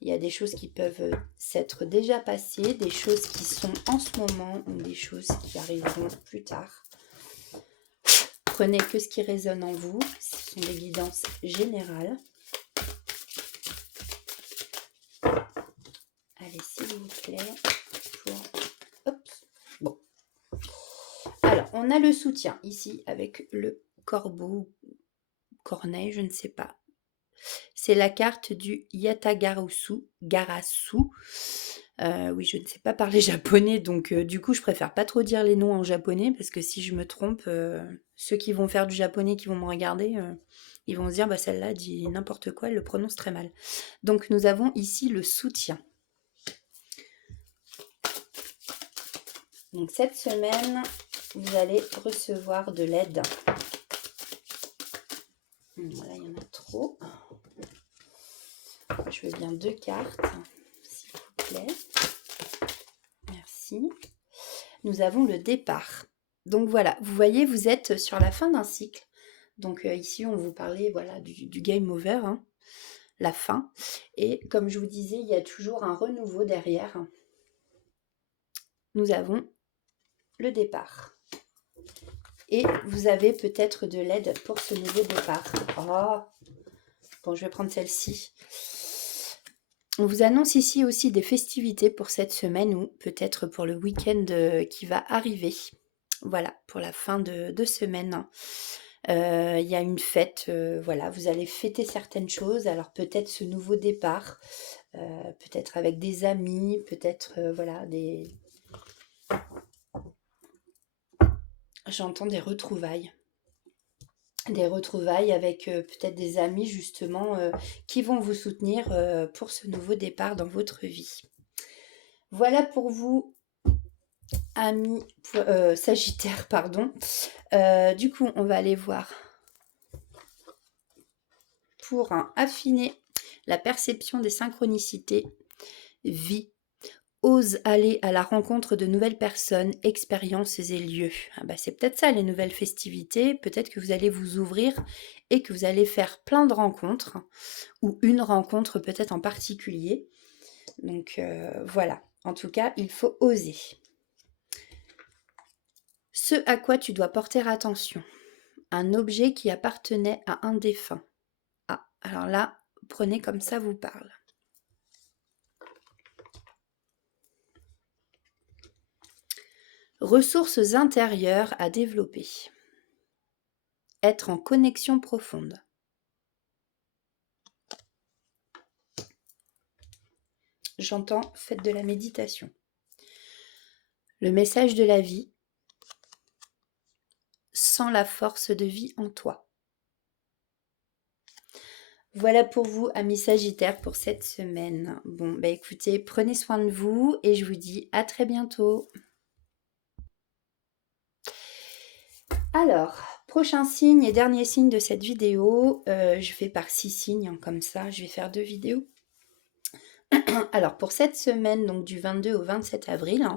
Il y a des choses qui peuvent s'être déjà passées, des choses qui sont en ce moment ou des choses qui arriveront plus tard. Prenez que ce qui résonne en vous, ce sont des guidances générales. Allez, s'il vous plaît. Bon. Alors, on a le soutien ici avec le corbeau, corneille, je ne sais pas. C'est la carte du Yatagarasu. Oui, je ne sais pas parler japonais, donc du coup, je préfère pas trop dire les noms en japonais, parce que si je me trompe, ceux qui vont faire du japonais, qui vont me regarder, ils vont se dire, bah celle-là dit n'importe quoi, elle le prononce très mal. Donc, nous avons ici le soutien. Donc, cette semaine, vous allez recevoir de l'aide. Voilà, il y en a trop. Je veux bien 2 cartes, s'il vous plaît. Merci. Nous avons le départ. Donc voilà, vous voyez, vous êtes sur la fin d'un cycle. Donc ici, on vous parlait voilà, du game over, hein, la fin. Et comme je vous disais, il y a toujours un renouveau derrière. Nous avons le départ. Et vous avez peut-être de l'aide pour ce nouveau départ. Oh, bon, je vais prendre celle-ci. On vous annonce ici aussi des festivités pour cette semaine ou peut-être pour le week-end qui va arriver. Voilà, pour la fin de semaine. Il y a une fête, voilà, vous allez fêter certaines choses. Alors peut-être ce nouveau départ, peut-être avec des amis, peut-être, voilà, j'entends des retrouvailles. Des retrouvailles avec peut-être des amis justement qui vont vous soutenir pour ce nouveau départ dans votre vie. Voilà pour vous, amis Sagittaire, pardon. Du coup, on va aller voir pour affiner la perception des synchronicités. Vie. Ose aller à la rencontre de nouvelles personnes, expériences et lieux. Ah bah c'est peut-être ça les nouvelles festivités. Peut-être que vous allez vous ouvrir et que vous allez faire plein de rencontres ou une rencontre peut-être en particulier. Donc voilà. En tout cas, il faut oser. Ce à quoi tu dois porter attention. Un objet qui appartenait à un défunt. Ah, alors là, prenez comme ça vous parle. Ressources intérieures à développer. Être en connexion profonde. J'entends, faites de la méditation. Le message de la vie. Sans la force de vie en toi. Voilà pour vous, amis Sagittaires, pour cette semaine. Bon, bah écoutez, prenez soin de vous et je vous dis à très bientôt. Alors, prochain signe et dernier signe de cette vidéo. Je fais par 6 signes, comme ça, je vais faire 2 vidéos. Alors, pour cette semaine, donc du 22 au 27 avril,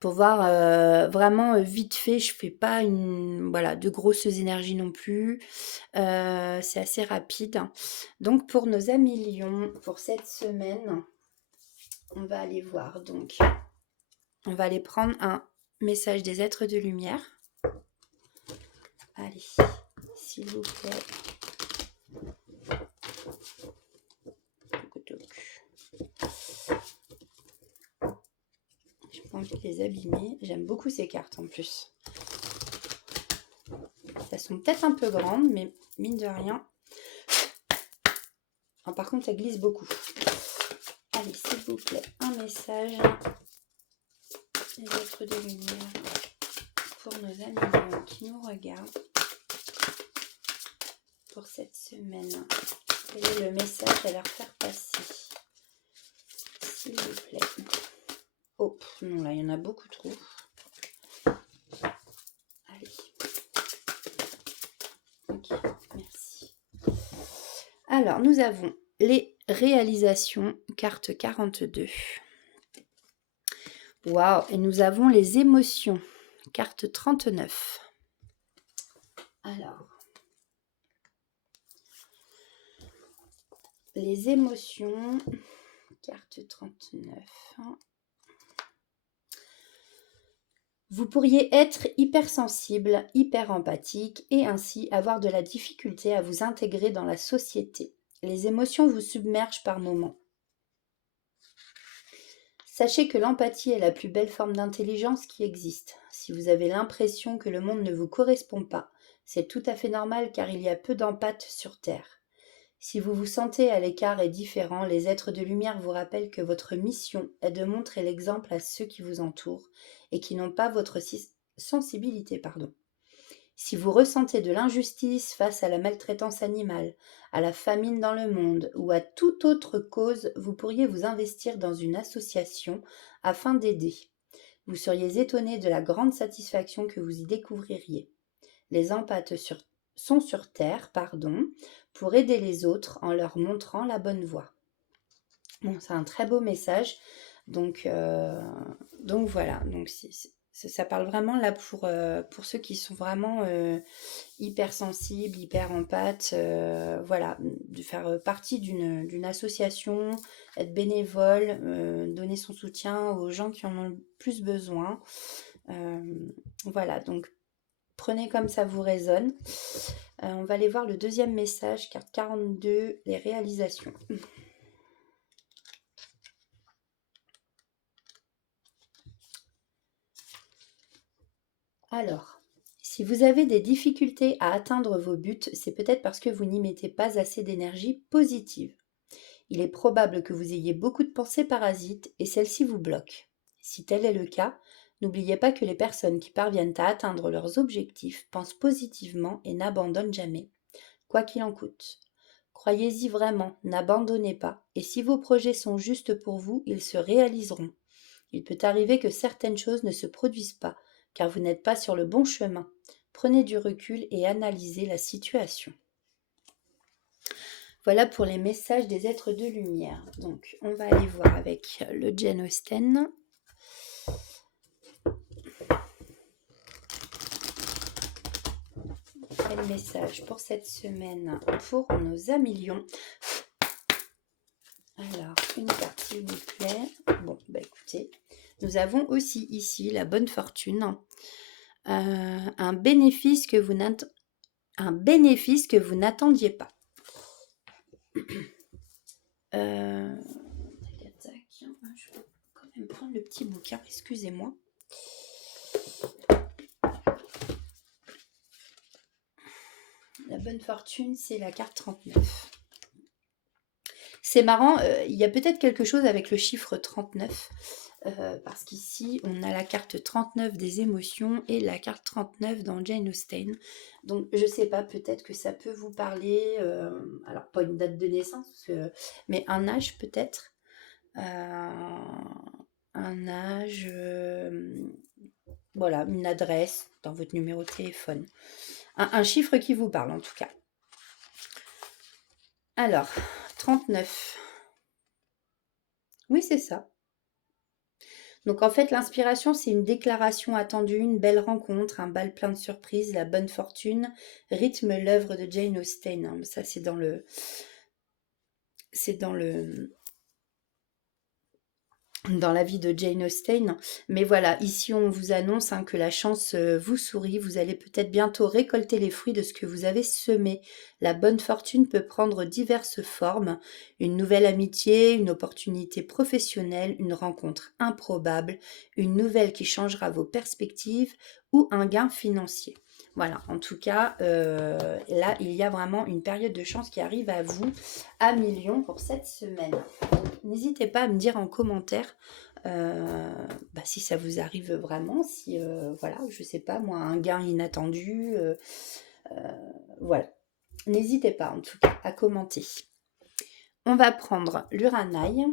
pour voir vraiment vite fait, je fais pas de grosses énergies non plus. C'est assez rapide. Donc, pour nos amis Lions, pour cette semaine, on va aller voir. Donc, on va aller prendre un message des êtres de lumière. Allez, s'il vous plaît. J'ai pas envie de les abîmer. J'aime beaucoup ces cartes en plus. Elles sont peut-être un peu grandes, mais mine de rien. Alors, par contre, ça glisse beaucoup. Allez, s'il vous plaît, un message des êtres de lumière pour nos amis qui nous regardent pour cette semaine. Quel est le message à leur faire passer, s'il vous plaît? Oh, non, là, il y en a beaucoup trop. Allez. Ok, merci. Alors, nous avons les réalisations, carte 42. Waouh, et nous avons les émotions, carte 39. Alors, les émotions, carte 39. Vous pourriez être hypersensible, hyper empathique et ainsi avoir de la difficulté à vous intégrer dans la société. Les émotions vous submergent par moments. Sachez que l'empathie est la plus belle forme d'intelligence qui existe. Si vous avez l'impression que le monde ne vous correspond pas, c'est tout à fait normal car il y a peu d'empathes sur Terre. Si vous vous sentez à l'écart et différent, les êtres de lumière vous rappellent que votre mission est de montrer l'exemple à ceux qui vous entourent et qui n'ont pas votre sensibilité. Si vous ressentez de l'injustice face à la maltraitance animale, à la famine dans le monde ou à toute autre cause, vous pourriez vous investir dans une association afin d'aider. Vous seriez étonné de la grande satisfaction que vous y découvririez. Les empathes sont sur Terre, pour aider les autres en leur montrant la bonne voie. Bon, c'est un très beau message. Donc voilà. Donc ça parle vraiment là pour ceux qui sont vraiment hypersensibles, hyper empathes. Voilà, de faire partie d'une association, être bénévole, donner son soutien aux gens qui en ont le plus besoin. Voilà, donc prenez comme ça vous résonne. On va aller voir le deuxième message, carte 42, les réalisations. Alors, si vous avez des difficultés à atteindre vos buts, c'est peut-être parce que vous n'y mettez pas assez d'énergie positive. Il est probable que vous ayez beaucoup de pensées parasites et celles-ci vous bloquent. Si tel est le cas, n'oubliez pas que les personnes qui parviennent à atteindre leurs objectifs pensent positivement et n'abandonnent jamais, quoi qu'il en coûte. Croyez-y vraiment, n'abandonnez pas, et si vos projets sont justes pour vous, ils se réaliseront. Il peut arriver que certaines choses ne se produisent pas, car vous n'êtes pas sur le bon chemin. Prenez du recul et analysez la situation. Voilà pour les messages des êtres de lumière. Donc, on va aller voir avec le Jane Austen. Quel message pour cette semaine pour nos amis lions? Alors, une carte s'il vous plaît. Bon, bah écoutez, nous avons aussi ici la bonne fortune. Un bénéfice que vous n'attendiez pas. Je vais quand même prendre le petit bouquin, excusez-moi. La bonne fortune, c'est la carte 39. C'est marrant, il y a peut-être quelque chose avec le chiffre 39, parce qu'ici, on a la carte 39 des émotions et la carte 39 dans Jane Austen. Donc, je sais pas, peut-être que ça peut vous parler, alors pas une date de naissance, mais un âge peut-être. Un âge, voilà, une adresse dans votre numéro de téléphone. Un chiffre qui vous parle en tout cas. Alors, 39. Oui, c'est ça. Donc en fait, l'inspiration, c'est une déclaration attendue, une belle rencontre, un bal plein de surprises, la bonne fortune, rythme l'œuvre de Jane Austen. Hein. Ça, c'est dans le dans la vie de Jane Austen. Mais voilà, ici on vous annonce que la chance vous sourit. Vous allez peut-être bientôt récolter les fruits de ce que vous avez semé. La bonne fortune peut prendre diverses formes. Une nouvelle amitié, une opportunité professionnelle, une rencontre improbable, une nouvelle qui changera vos perspectives ou un gain financier. Voilà, en tout cas, là, il y a vraiment une période de chance qui arrive à vous, à millions pour cette semaine. N'hésitez pas à me dire en commentaire si ça vous arrive vraiment, si, voilà, je sais pas moi, un gain inattendu, voilà. N'hésitez pas en tout cas à commenter. On va prendre l'Uranaï.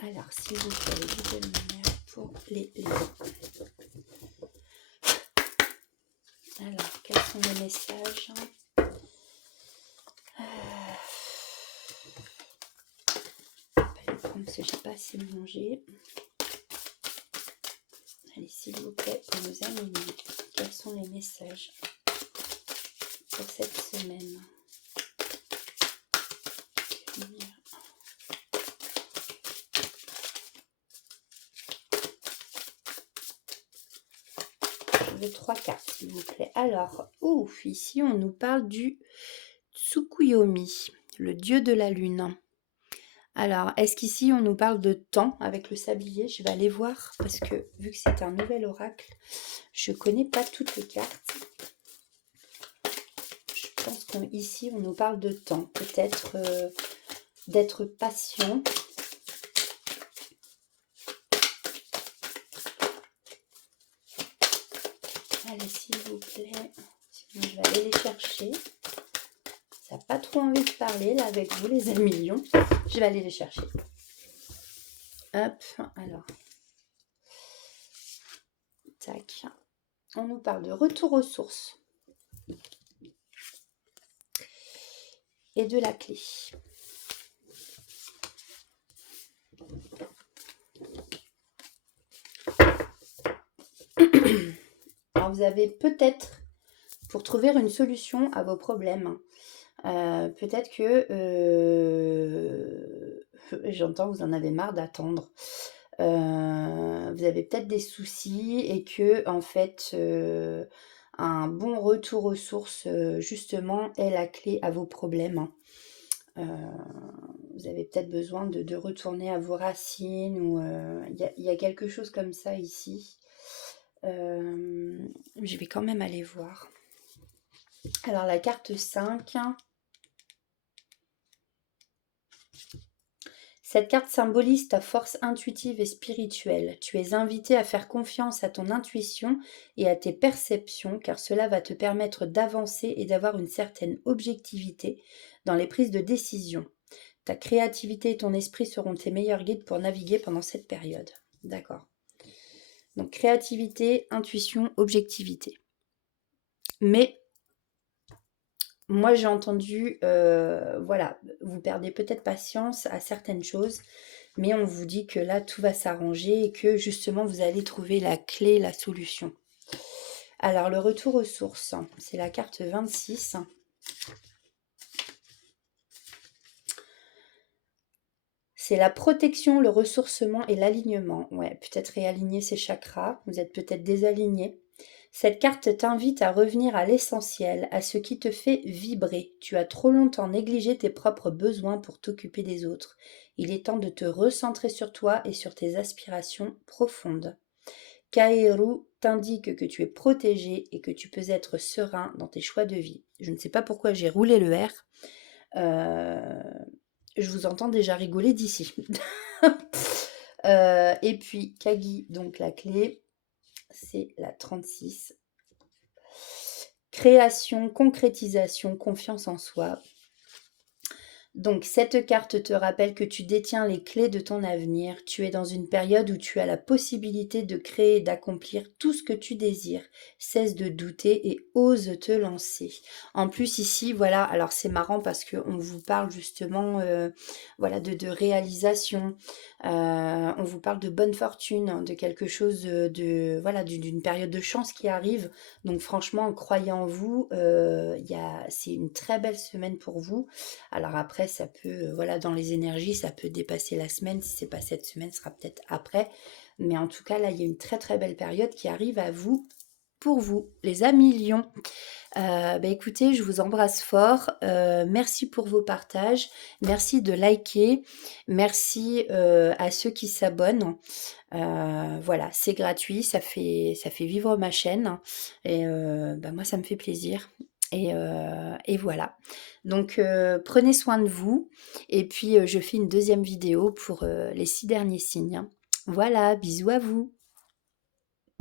Alors, s'il vous plaît, les guides de lumière pour les lions. Alors, quels sont les messages? Parce que j'ai pas assez mangé. Allez, s'il vous plaît, pour nos amis, quels sont les messages pour cette semaine? Je veux 3 cartes, s'il vous plaît. Alors, ici, on nous parle du Tsukuyomi, le dieu de la lune. Alors, est-ce qu'ici, on nous parle de temps avec le sablier? Je vais aller voir, parce que vu que c'est un nouvel oracle, je ne connais pas toutes les cartes. Je pense qu'ici, on nous parle de temps. Peut-être d'être patient. Allez, s'il vous plaît. Sinon, je vais aller les chercher. Ça n'a pas trop envie de parler, là, avec vous, les amis lions. Je vais aller les chercher. Hop, alors. Tac. On nous parle de retour aux sources. Et de la clé. Alors, vous avez peut-être, pour trouver une solution à vos problèmes, peut-être que, j'entends, vous en avez marre d'attendre. Vous avez peut-être des soucis et que, en fait, un bon retour aux sources, justement, est la clé à vos problèmes. Vous avez peut-être besoin de retourner à vos racines ou il y a quelque chose comme ça ici. Je vais quand même aller voir. Alors la carte 5. Cette carte symbolise ta force intuitive et spirituelle. Tu es invité à faire confiance à ton intuition et à tes perceptions car cela va te permettre d'avancer et d'avoir une certaine objectivité dans les prises de décision. Ta créativité et ton esprit seront tes meilleurs guides pour naviguer pendant cette période. D'accord. Donc créativité, intuition, objectivité. Mais moi j'ai entendu, voilà, vous perdez peut-être patience à certaines choses, mais on vous dit que là tout va s'arranger et que justement vous allez trouver la clé, la solution. Alors le retour aux sources, c'est la carte 26. C'est la protection, le ressourcement et l'alignement. Ouais, peut-être réaligner ses chakras, vous êtes peut-être désaligné. Cette carte t'invite à revenir à l'essentiel, à ce qui te fait vibrer. Tu as trop longtemps négligé tes propres besoins pour t'occuper des autres. Il est temps de te recentrer sur toi et sur tes aspirations profondes. Kaeru t'indique que tu es protégé et que tu peux être serein dans tes choix de vie. Je ne sais pas pourquoi j'ai roulé le R. Je vous entends déjà rigoler d'ici. Et puis Kagi, donc la clé, c'est la 36. Création, concrétisation, confiance en soi. Donc cette carte te rappelle que tu détiens les clés de ton avenir. Tu es dans une période où tu as la possibilité de créer et d'accomplir tout ce que tu désires. Cesse de douter et ose te lancer. En plus ici, voilà, alors c'est marrant parce qu'on vous parle justement voilà, de réalisation. On vous parle de bonne fortune, de quelque chose voilà, d'une période de chance qui arrive. Donc franchement, croyez en vous. C'est une très belle semaine pour vous. Alors après, ça peut, voilà, dans les énergies, ça peut dépasser la semaine. Si c'est pas cette semaine, ce sera peut-être après. Mais en tout cas, là, il y a une très très belle période qui arrive à vous, pour vous, les amis lions. Écoutez, je vous embrasse fort. Merci pour vos partages. Merci de liker. Merci à ceux qui s'abonnent. Voilà, c'est gratuit, ça fait vivre ma chaîne. Et moi, ça me fait plaisir. Et voilà. Donc, prenez soin de vous. Et puis, je fais une deuxième vidéo pour les 6 derniers signes. Voilà, bisous à vous.